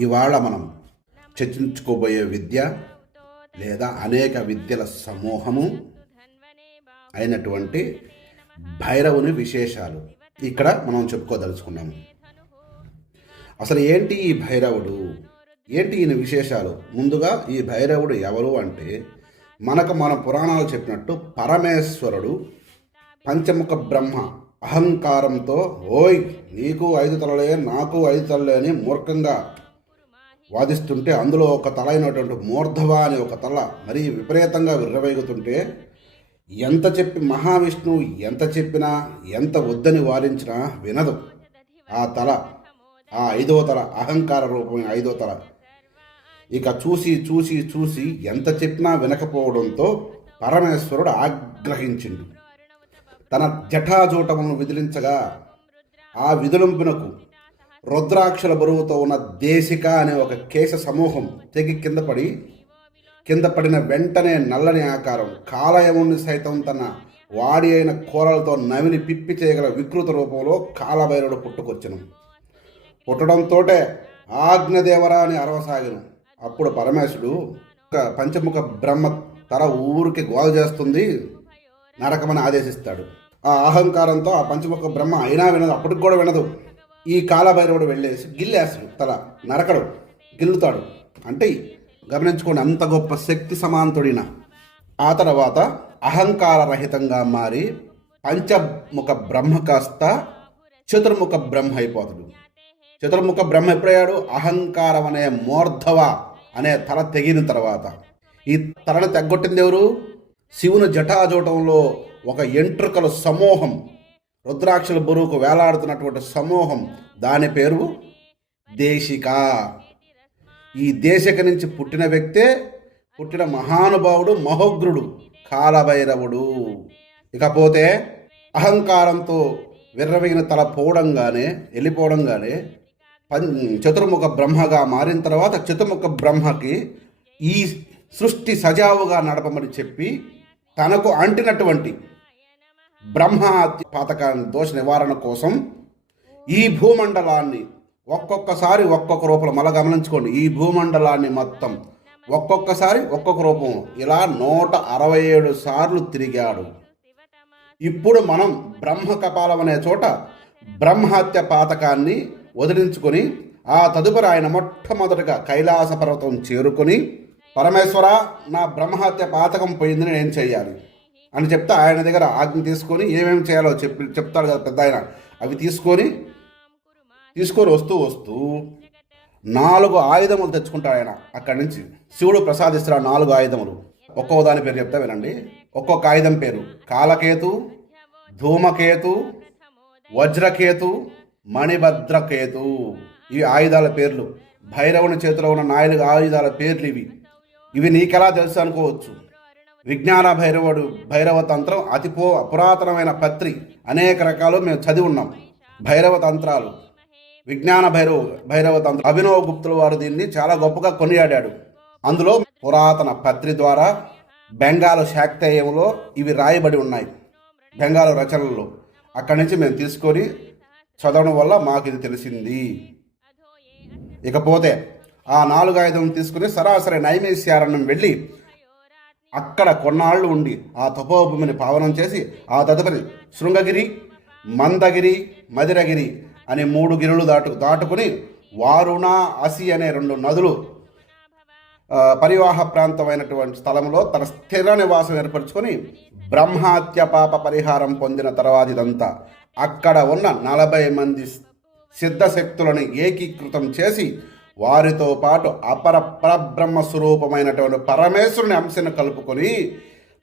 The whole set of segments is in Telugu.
ఇవాళ మనం చర్చించుకోబోయే విద్య లేదా అనేక విద్యల సమూహము అయినటువంటి భైరవుని విశేషాలు ఇక్కడ మనం చెప్పుకోదలుచుకున్నాము. అసలు ఏంటి ఈ భైరవుడు, ఏంటి ఈయన విశేషాలు? ముందుగా ఈ భైరవుడు ఎవరు అంటే, మన పురాణాలు చెప్పినట్టు పరమేశ్వరుడు పంచముఖ బ్రహ్మ అహంకారంతో ఓయ్ నీకు 5 తలలే నాకు 5 తలలే అని మూర్ఖంగా వాదిస్తుంటే, అందులో ఒక తల అయినటువంటి మూర్ధవ అనే ఒక తల మరీ విపరీతంగా విర్రవేగుతుంటే, ఎంత చెప్పి మహావిష్ణువు ఎంత చెప్పినా ఎంత వద్దని వారించినా వినదు. ఆ తల, ఆ 5వ తల, అహంకార రూపమైన 5వ తల ఇక చూసి చూసి చూసి ఎంత చెప్పినా వినకపోవడంతో పరమేశ్వరుడు ఆగ్రహించిండు. తన జటాజూటములను విదిలించగా ఆ విదులింపునకు రుద్రాక్షల బరువుతో ఉన్న దేశిక అనే ఒక కేశ సమూహం తెగి కింద పడిన వెంటనే నల్లని ఆకారం కాలయముని సైతం తన వాడి అయిన కూరలతో నవిలి పిప్పి చేయగల వికృత రూపంలో కాలభైరవుడు పుట్టుకొచ్చను. పుట్టడంతోటే ఆజ్ఞదేవరా అని అరవసాగను. అప్పుడు పరమేశుడు పంచముఖ బ్రహ్మ తల ఊరికి గోల చేస్తుంది, నరకమని ఆదేశిస్తాడు. ఆ అహంకారంతో ఆ పంచముఖ బ్రహ్మ అయినా వినదు, అప్పటికి కూడా వినదు. ఈ కాలభైరవుడు వెళ్ళేసి గిల్లేస్తాడు, తల నరకడు, గిల్లుతాడు. అంటే గమనించుకోండి, అంత గొప్ప శక్తి సమాంతుడిన. ఆ తర్వాత అహంకార రహితంగా మారి పంచముఖ బ్రహ్మ కాస్త చతుర్ముఖ బ్రహ్మ అయిపోతాడు. చతుర్ముఖ బ్రహ్మ ఎప్పుడయ్యాడు? అహంకారం అనే మూర్ధవ అనే తల తెగిన తర్వాత. ఈ తలను తెగ్గొట్టింది ఎవరు? శివుని జటాజూటంలో ఒక ఎంట్రుకల సమూహం, రుద్రాక్షల బరువుకు వేలాడుతున్నటువంటి సమూహం, దాని పేరు దేశిక. ఈ దేశిక నుంచి పుట్టిన వ్యక్తే పుట్టిన మహానుభావుడు మహోగ్రుడు కాలభైరవుడు. ఇకపోతే అహంకారంతో విర్రవీగిన తల వెళ్ళిపోవడంగానే చతుర్ముఖ బ్రహ్మగా మారిన తర్వాత చతుర్ముఖ బ్రహ్మకి ఈ సృష్టి సజావుగా నడపమని చెప్పి తనకు అంటినటువంటి బ్రహ్మహత్య పాతకాన్ని దోష నివారణ కోసం ఈ భూమండలాన్ని ఒక్కొక్కసారి ఒక్కొక్క రూపంలో, మళ్ళీ గమనించుకోండి, ఈ భూమండలాన్ని మొత్తం ఒక్కొక్కసారి ఒక్కొక్క రూపం ఇలా 167 సార్లు తిరిగాడు. ఇప్పుడు మనం బ్రహ్మ కపాలం అనే చోట బ్రహ్మహత్య పాతకాన్ని వదిలించుకొని ఆ తదుపరి ఆయన మొట్టమొదటిగా కైలాస పర్వతం చేరుకొని, పరమేశ్వర నా బ్రహ్మహత్య పాతకం పోయిందని నేను చేయాలి అని చెప్తే ఆయన దగ్గర ఆజ్ఞ తీసుకొని ఏమేమి చేయాలో చెప్తాడు కదా పెద్ద ఆయన. అవి తీసుకొని వస్తూ 4 ఆయుధములు తెచ్చుకుంటాడు ఆయన. అక్కడి నుంచి శివుడు ప్రసాదిస్తున్నాడు 4 ఆయుధములు. ఒక్కొక్క దాని పేరు చెప్తా వినండి. ఒక్కొక్క ఆయుధం పేరు కాలకేతు, ధూమకేతు, వజ్రకేతు, మణిభద్రకేతు. ఇవి ఆయుధాల పేర్లు. భైరవుని చేతిలో ఉన్న 4 ఆయుధాల పేర్లు ఇవి నీకెలా తెలుసు అనుకోవచ్చు. విజ్ఞాన భైరవ తంత్రం అతి పురాతనమైన పత్రి. అనేక రకాలు మేము చదివి ఉన్నాం. భైరవ తంత్రాలు, విజ్ఞాన భైరవ తంత్రం. అభినవ గుప్తుల వారు దీన్ని చాలా గొప్పగా కొనియాడాడు. అందులో పురాతన పత్రి ద్వారా బెంగాలు శాక్తేయంలో ఇవి రాయబడి ఉన్నాయి, బెంగాలు రచనల్లో. అక్కడి నుంచి మేము తీసుకొని చదవడం వల్ల మాకు ఇది తెలిసింది. ఇకపోతే ఆ 4 ఆయుధం తీసుకుని సరాసరి నైమిషారణ్యం వెళ్ళి అక్కడ కొన్నాళ్ళు ఉండి ఆ తపోభూమిని పావనం చేసి ఆ తదుపరి శృంగగిరి, మందగిరి, మదిరగిరి అనే 3 గిరులు దాటుకుని వారుణ, అసి అనే 2 నదులు పరివాహ ప్రాంతమైనటువంటి స్థలంలో తన స్థిర నివాసం ఏర్పరచుకొని బ్రహ్మహత్య పాప పరిహారం పొందిన తర్వాత ఇదంతా అక్కడ ఉన్న 40 మంది సిద్ధశక్తులను ఏకీకృతం చేసి వారితో పాటు అపర పరబ్రహ్మ స్వరూపమైనటువంటి పరమేశ్వరుని అంశను కలుపుకొని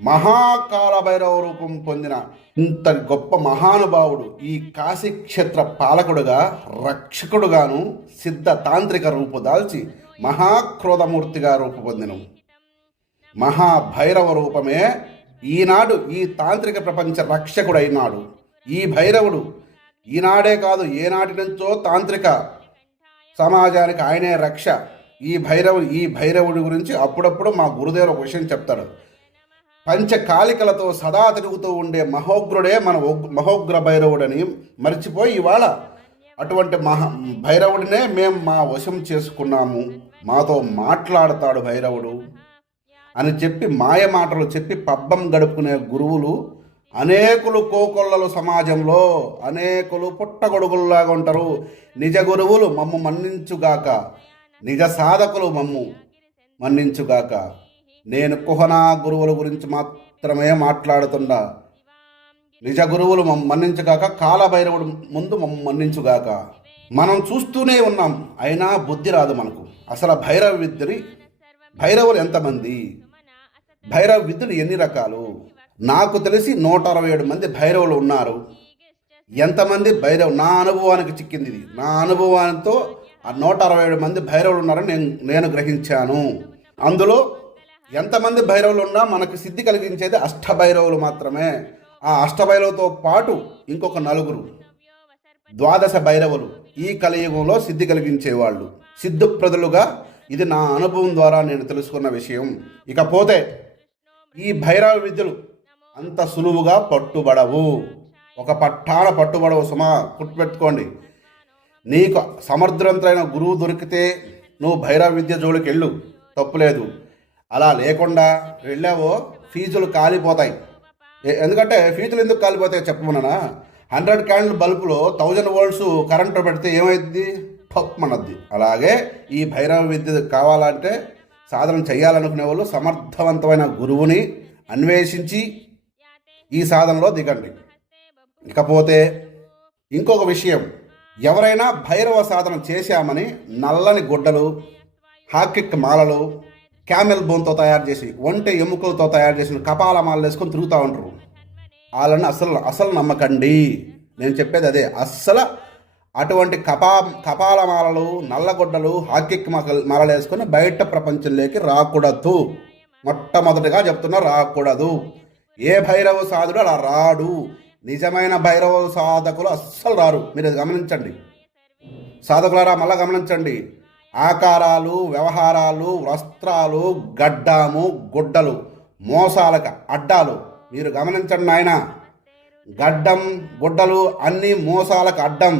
మహాకాలభైరవ రూపం పొందిన ఇంత గొప్ప మహానుభావుడు ఈ కాశీక్షేత్ర పాలకుడుగా, రక్షకుడుగాను సిద్ధ తాంత్రిక రూపు దాల్చి మహాక్రోధమూర్తిగా రూపొందిన మహాభైరవ రూపమే ఈనాడు ఈ తాంత్రిక ప్రపంచ రక్షకుడైనాడు. ఈ భైరవుడు ఈనాడే కాదు, ఏనాటి నుంచో తాంత్రిక సమాజానికి ఆయనే రక్ష. ఈ భైరవుడి గురించి అప్పుడప్పుడు మా గురుదేవుడు ఒక విషయం చెప్తాడు. పంచకాలికలతో సదా తిరుగుతూ ఉండే మహోగ్రుడే మన మహోగ్ర భైరవుడని మర్చిపోయి ఇవాళ అటువంటి భైరవుడినే మేము మా వశం చేసుకున్నాము, మాతో మాట్లాడతాడు భైరవుడు అని చెప్పి మాయ మాటలు చెప్పి పబ్బం గడుపుకునే గురువులు అనేకులు కోకొల్లలు సమాజంలో, అనేకులు పుట్టగొడుగుల్లాగా ఉంటారు. నిజ గురువులు మమ్ము మన్నించుగాక, నిజ సాధకులు మమ్ము మన్నించుగాక. నేను కుహనా గురువుల గురించి మాత్రమే మాట్లాడుతున్నా. నిజ గురువులు మన్నించుగాక, కాలభైరవుడు ముందు మన్నించుగాక. మనం చూస్తూనే ఉన్నాం, అయినా బుద్ధి రాదు మనకు. అసలు భైరవులు ఎంతమంది, భైరవ విద్యులు ఎన్ని రకాలు? నాకు తెలిసి 167 మంది భైరవులు ఉన్నారు. ఎంతమంది నా అనుభవానికి చిక్కింది ఇది. నా అనుభవానికి ఆ 167 మంది భైరవులు ఉన్నారని నేను గ్రహించాను. అందులో ఎంతమంది భైరవులు ఉన్నా మనకు సిద్ధి కలిగించేది అష్టభైరవులు మాత్రమే. ఆ అష్టభైరవులతో పాటు ఇంకొక 4 ద్వాదశ భైరవులు ఈ కలియుగంలో సిద్ధి కలిగించేవాళ్ళు, సిద్ధప్రదులుగా. ఇది నా అనుభవం ద్వారా నేను తెలుసుకున్న విషయం. ఇకపోతే ఈ భైరవ విద్యలు అంత సులువుగా పట్టుబడవు, ఒక పట్టాన పట్టుబడవు. సుమా గుర్తుపెట్టుకోండి. నీకు సమర్థవంతులైన గురువు దొరికితే నువ్వు భైరవ విద్య జోలికి వెళ్ళు, తప్పులేదు. అలా లేకుండా వెళ్ళావో ఫీజులు కాలిపోతాయి. ఎందుకంటే ఫీజులు ఎందుకు కాలిపోతాయి చెప్పమన్నా, 100 క్యాండిల్ బల్బులో 1000 వోల్ట్స్ కరెంటు పెడితే ఏమైంది? పప్పమన్నది. అలాగే ఈ భైరవ విద్య కావాలంటే, సాధన చేయాలనుకునే వాళ్ళు సమర్థవంతమైన గురువుని అన్వేషించి ఈ సాధనలో దిగండి. ఇకపోతే ఇంకొక విషయం, ఎవరైనా భైరవ సాధన చేశామని నల్లని గుడ్డలు, హాకిక్ మాలలు, క్యామెల్ బోన్తో తయారు చేసి, ఒంటె ఎముకలతో తయారు చేసిన కపాల మాలలు వేసుకొని తిరుగుతూ ఉంటారు. వాళ్ళని అసలు నమ్మకండి. నేను చెప్పేది అదే. అటువంటి కపాల మాలలు, నల్లగొడ్డలు, హాకిక్ మాలలు వేసుకొని బయట ప్రపంచంలోకి రాకూడదు. మొట్టమొదటిగా చెప్తున్నా, రాకూడదు. ఏ భైరవ సాధుడు అలా రాడు. నిజమైన భైరవ సాధకులు అస్సలు రారు. మీరు గమనించండి సాధకులారా, మళ్ళా గమనించండి. ఆకారాలు, వ్యవహారాలు, వస్త్రాలు, గడ్డాము, గుడ్డలు, మోసాలకు అడ్డాలు. మీరు గమనించండి నాయన, గడ్డం, గుడ్డలు అన్నీ మోసాలకు అడ్డం.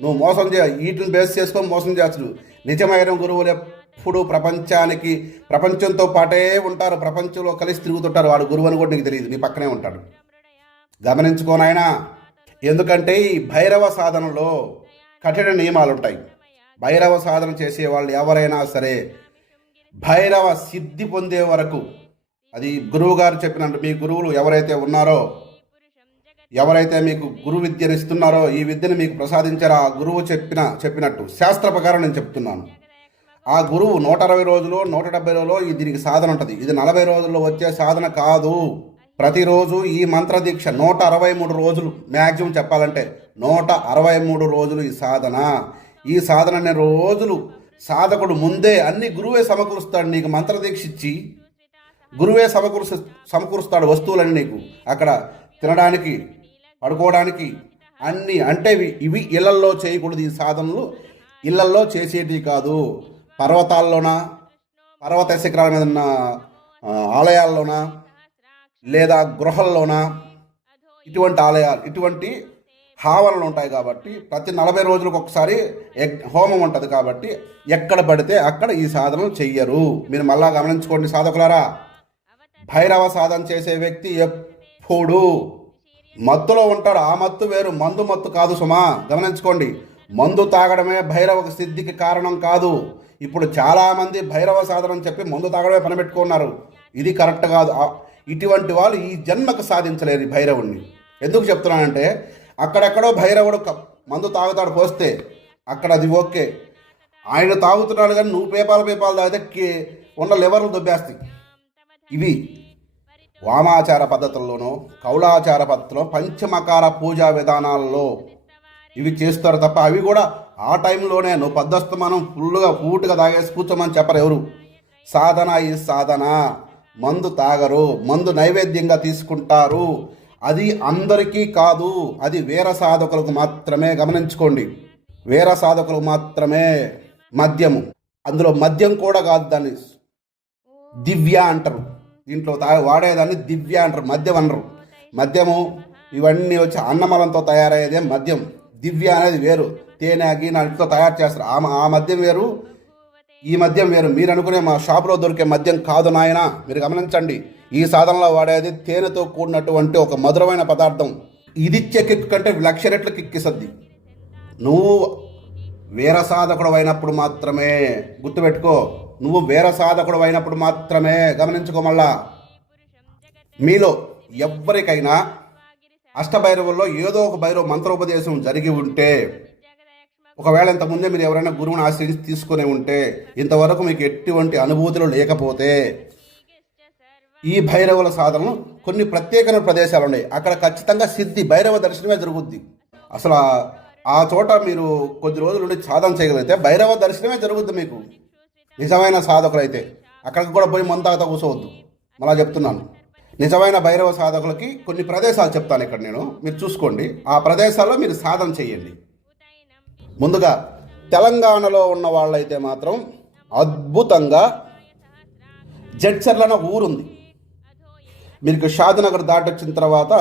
నువ్వు మోసం వీటిని బేస్ చేసుకొని మోసం చేస్తాడు. నిజమైన గురువులు ఎప్పుడు ప్రపంచంతో పాటే ఉంటారు, ప్రపంచంలో కలిసి తిరుగుతుంటారు. వాడు గురువు అని కూడా నీకు తెలియదు, నీ పక్కనే ఉంటాడు. గమనించుకోనాయనా. ఎందుకంటే ఈ భైరవ సాధనలో కఠిన నియమాలు ఉంటాయి. భైరవ సాధన చేసే వాళ్ళు ఎవరైనా సరే భైరవ సిద్ధి పొందే వరకు, అది గురువు గారు చెప్పినట్టు, మీ గురువులు ఎవరైతే ఉన్నారో, ఎవరైతే మీకు గురు విద్యను ఇస్తున్నారో, ఈ విద్యను మీకు ప్రసాదించారో, ఆ గురువు చెప్పినట్టు శాస్త్ర ప్రకారం నేను చెప్తున్నాను. ఆ గురువు 160 రోజులు, 170 రోజులు దీనికి సాధన ఉంటుంది. ఇది 40 రోజుల్లో వచ్చే సాధన కాదు. ప్రతిరోజు ఈ మంత్ర దీక్ష 163 రోజులు, మ్యాక్సిమం చెప్పాలంటే 163 రోజులు ఈ సాధన. ఈ సాధన రోజులు సాధకుడు ముందే అన్ని గురువే సమకూరుస్తాడు. నీకు మంత్ర దీక్ష ఇచ్చి గురువే సమకూరుస్తాడు వస్తువులన్నీ నీకు. అక్కడ తినడానికి, పడుకోవడానికి అన్నీ. అంటే ఇవి ఇళ్లల్లో చేయకూడదు. ఈ సాధనలు ఇళ్లల్లో చేసేటివి కాదు. పర్వతాల్లోన, పర్వత శిఖరాల మీద ఉన్న ఆలయాల్లోన, లేదా గృహల్లోన, ఇటువంటి హావనలు ఉంటాయి. కాబట్టి ప్రతి 40 రోజులకు ఒకసారి హోమం ఉంటుంది. కాబట్టి ఎక్కడ పడితే అక్కడ ఈ సాధనలు చెయ్యరు. మీరు మళ్ళా గమనించుకోండి సాధకులారా. భైరవ సాధన చేసే వ్యక్తి ఎప్పుడు మత్తులో ఉంటాడు. ఆ మత్తు వేరు, మందు మత్తు కాదు సుమా. గమనించుకోండి. మందు తాగడమే భైరవ సిద్ధికి కారణం కాదు. ఇప్పుడు చాలామంది భైరవ సాధన చెప్పి మందు తాగడమే పని పెట్టుకున్నారు. ఇది కరెక్ట్ కాదు. ఇటువంటి వాళ్ళు ఈ జన్మకు సాధించలేరు భైరవుణ్ణి. ఎందుకు చెప్తున్నానంటే, అక్కడెక్కడో భైరవుడు మందు తాగుతాడు పోస్తే, అక్కడ అది ఓకే. ఆయన తాగుతున్నాడు కానీ నువ్వు పేపాలు తాగితే ఉన్న లివర్లు దొబ్బేస్తాయి. ఇవి వామాచార పద్ధతుల్లోనో, కౌలాచార పద్ధతిలో, పంచమకార పూజా విధానాల్లో ఇవి చేస్తారు తప్ప, అవి కూడా ఆ టైంలోనే నువ్వు పద్ధస్తమానం ఫుల్గా పూటుగా తాగేసి కూర్చోమని చెప్పరు ఎవరు. సాధన ఈ సాధన. మందు తాగరు, మందు నైవేద్యంగా తీసుకుంటారు. అది అందరికీ కాదు, అది వీర సాధకులకు మాత్రమే. గమనించుకోండి, వీర సాధకులకు మాత్రమే మద్యము. అందులో మద్యం కూడా కాదు, దాన్ని దివ్య అంటారు. దీంట్లో వాడేదాన్ని దివ్య అంటారు, మద్యం అనరు. మద్యము ఇవన్నీ వచ్చి అన్నమలంతో తయారయ్యేదే మద్యం. దివ్య అనేది వేరు. తేనె గీనె ఇంట్లో తయారు చేస్తారు. ఆ మద్యం వేరు, ఈ మద్యం వేరు. మీరు అనుకునే మా షాపులో దొరికే మద్యం కాదు నాయన. మీరు గమనించండి, ఈ సాధనలో వాడేది తేనెతో కూడినటువంటి ఒక మధురమైన పదార్థం. ఇది ఇచ్చే కిక్ కంటే 1,00,000 రెట్లు కిక్కిస్తుంది. నువ్వు వీర సాధకుడు అయినప్పుడు మాత్రమే, గుర్తుపెట్టుకో, నువ్వు వీర సాధకుడు అయినప్పుడు మాత్రమే. గమనించుకో, మళ్ళా మీలో ఎవరికైనా అష్టభైరవుల్లో ఏదో ఒక భైరవ మంత్రోపదేశం జరిగి ఉంటే, ఒకవేళ ఇంతకుముందే మీరు ఎవరైనా గురువుని ఆశ్రయించి తీసుకునే ఉంటే, ఇంతవరకు మీకు ఎటువంటి అనుభూతులు లేకపోతే, ఈ భైరవుల సాధనలు కొన్ని ప్రత్యేకమైన ప్రదేశాలు ఉన్నాయి. అక్కడ ఖచ్చితంగా సిద్ధి భైరవ దర్శనమే జరుగుద్ది. అసలు ఆ చోట మీరు కొద్ది రోజులు ఉండి సాధన చేయగలిగితే భైరవ దర్శనమే జరుగుద్ది మీకు. నిజమైన సాధకులైతే అక్కడికి కూడా పోయి మంతాత కూర్చోవద్దు. మళ్ళా చెప్తున్నాను, నిజమైన భైరవ సాధకులకి కొన్ని ప్రదేశాలు చెప్తాను ఇక్కడ నేను, మీరు చూసుకోండి. ఆ ప్రదేశాల్లో మీరు సాధన చేయండి. ముందుగా తెలంగాణలో ఉన్న వాళ్ళైతే మాత్రం అద్భుతంగా జడ్చర్ల అనే ఊరుంది. మీకు షాద్నగర్ దాటొచ్చిన తర్వాత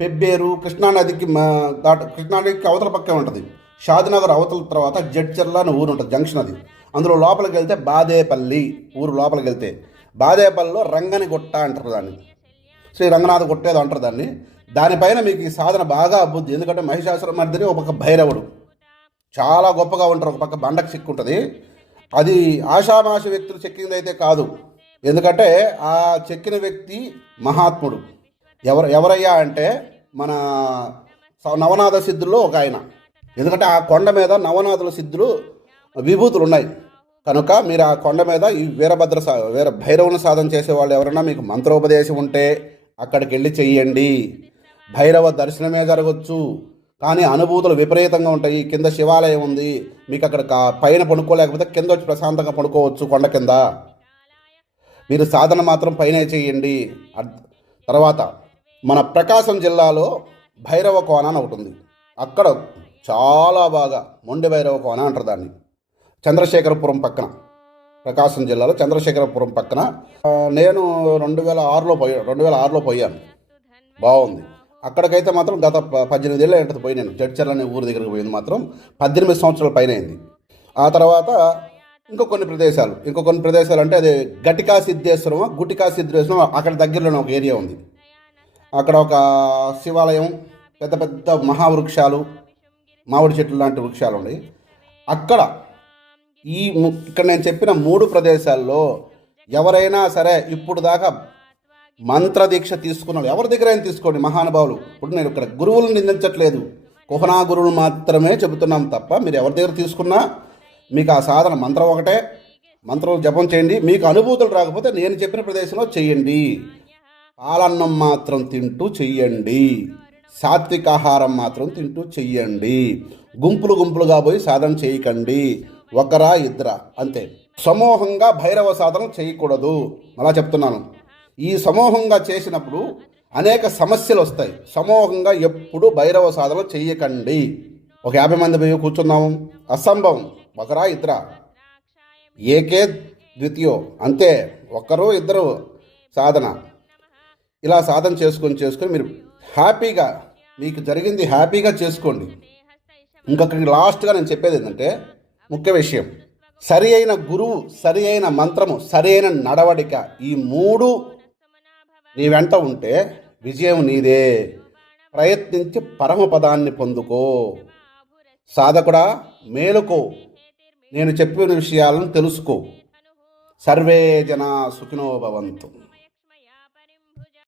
పెబ్బేరు, కృష్ణానదికి కృష్ణానదికి అవతల పక్కే ఉంటుంది. షాద్నగర్ అవతల తర్వాత జడ్చర్ల అని ఊరు ఉంటుంది, జంక్షన్ అది. అందులో లోపలికి వెళ్తే బాదేపల్లి ఊరు లోపలికి వెళ్తే బాదేపల్లిలో రంగని గుట్ట అంటారు దాన్ని, శ్రీ రంగనాథ గుట్టేదో అంటారు దాన్ని. దానిపైన మీకు ఈ సాధన బాగా అబ్బుద్ది. ఎందుకంటే మహిషాసుర మర్దిని ఒక పక్క భైరవుడు చాలా గొప్పగా ఉంటారు, ఒక పక్క బండకు చిక్కుంటుంది. అది ఆషామాషి వ్యక్తులు చెక్కింది అయితే కాదు. ఎందుకంటే ఆ చెక్కిన వ్యక్తి మహాత్ముడు. ఎవరయ్యా అంటే మన నవనాథ సిద్ధుల్లో ఒక ఆయన. ఎందుకంటే ఆ కొండ మీద నవనాథుల సిద్ధులు విభూతులు ఉన్నాయి కనుక మీరు ఆ కొండ మీద ఈ వీర భైరవుని సాధన చేసే వాళ్ళు ఎవరైనా మీకు మంత్రోపదేశం ఉంటే అక్కడికి వెళ్ళి చెయ్యండి. భైరవ దర్శనమే జరగచ్చు, కానీ అనుభూతులు విపరీతంగా ఉంటాయి. కింద శివాలయం ఉంది, మీకు అక్కడ పైన పడుకోలేకపోతే కింద వచ్చి ప్రశాంతంగా పడుకోవచ్చు కొండ కింద. మీరు సాధన మాత్రం పైనే చేయండి. తర్వాత మన ప్రకాశం జిల్లాలో భైరవ కోన అని ఒకటి ఉంది. అక్కడ చాలా బాగా మొండి భైరవ కోన అంటారు దాన్ని. చంద్రశేఖరపురం పక్కన, ప్రకాశం జిల్లాలో చంద్రశేఖరపురం పక్కన. నేను 2006లో పోయాను. బాగుంది. అక్కడికైతే మాత్రం గత 18 ఏళ్ళు ఏంటది పోయి నేను జడ్చర్ల అనే ఊరి దగ్గరికి పోయింది మాత్రం 18 సంవత్సరాల పైన అయింది. ఆ తర్వాత ఇంకో కొన్ని ప్రదేశాలు అంటే అది గటికా సిద్ధేశ్వరం, గుటికా సిద్ధేశ్వరం, అక్కడ దగ్గరలోనే ఒక ఏరియా ఉంది. అక్కడ ఒక శివాలయం, పెద్ద పెద్ద మహావృక్షాలు, మామిడి చెట్లు లాంటి వృక్షాలు ఉన్నాయి. ఇక్కడ నేను చెప్పిన 3 ప్రదేశాల్లో ఎవరైనా సరే ఇప్పుడు దాకా మంత్రదీక్ష తీసుకున్నాడు, ఎవరి దగ్గరైనా తీసుకోండి మహానుభావులు. ఇప్పుడు నేను ఇక్కడ గురువులను నిందించట్లేదు, కుహనా గురువులు మాత్రమే చెబుతున్నాం తప్ప మీరు ఎవరి దగ్గర తీసుకున్నా మీకు ఆ సాధన మంత్రం ఒకటే, మంత్రం జపం చేయండి. మీకు అనుభూతులు రాకపోతే నేను చెప్పిన ప్రదేశంలో చెయ్యండి. పాలన్నం మాత్రం తింటూ చెయ్యండి, సాత్విక ఆహారం మాత్రం తింటూ చెయ్యండి. గుంపులుగా పోయి సాధన చేయకండి, ఒకరా ఇద్దరా అంతే. సమూహంగా భైరవ సాధన చేయకూడదు. అలా చెప్తున్నాను. ఈ సమూహంగా చేసినప్పుడు అనేక సమస్యలు వస్తాయి. సమూహంగా ఎప్పుడు భైరవ సాధన చెయ్యకండి. ఒక 50 మంది పోయి కూర్చున్నాము, అసంభవం. ఒకరా ఇద్దరా, ఏకే ద్వితీయో అంతే, ఒకరు ఇద్దరు సాధన. ఇలా సాధన చేసుకొని మీరు హ్యాపీగా, మీకు జరిగింది హ్యాపీగా చేసుకోండి. ఇంకొకటి లాస్ట్గా నేను చెప్పేది ఏంటంటే, ముఖ్య విషయం, సరి అయిన గురువు, సరి అయిన మంత్రము, సరి అయిన నడవడిక, ఈ 3 నీ వెంట ఉంటే విజయం నీదే. ప్రయత్నించి పరమపదాన్ని పొందుకో. సాధకుడా మేలుకో, నేను చెప్పిన విషయాలను తెలుసుకో. సర్వే జనా సుఖినో భవంతు.